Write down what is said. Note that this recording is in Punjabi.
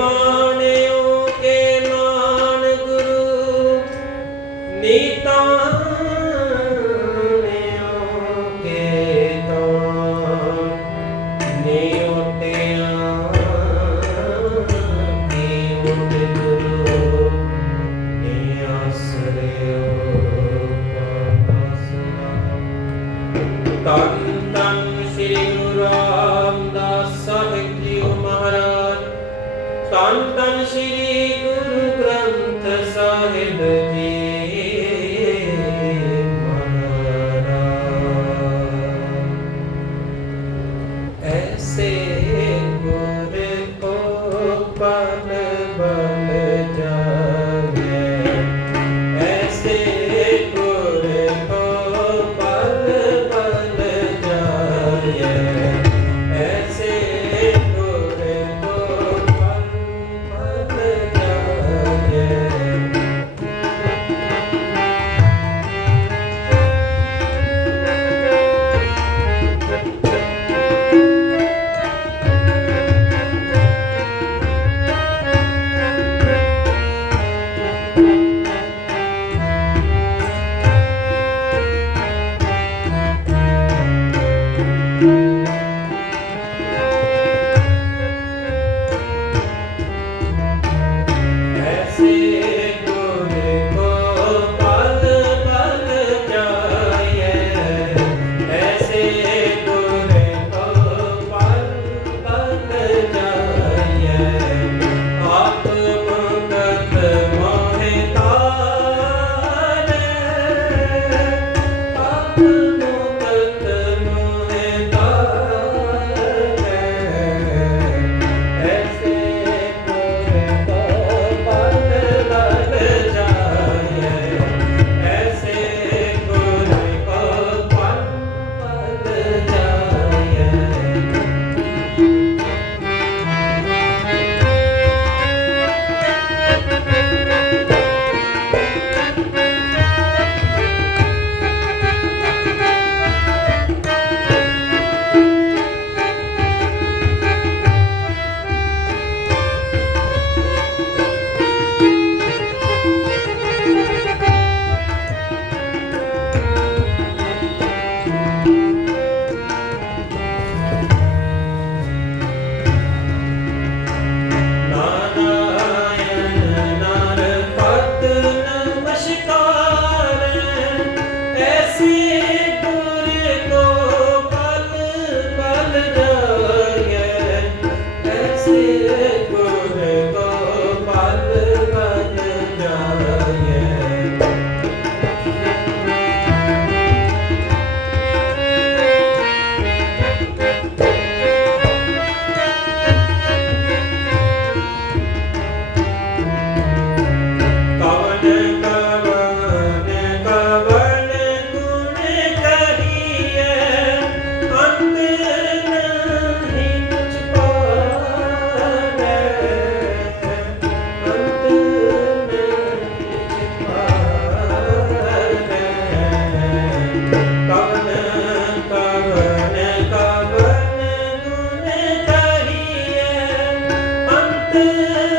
ਮਾਣਿਓ ਕੇ ਮਾਨ ਗੁਰੂ ਨੀਤਾ ਤਨ ਤਨ ਸ਼੍ਰੀ Thank.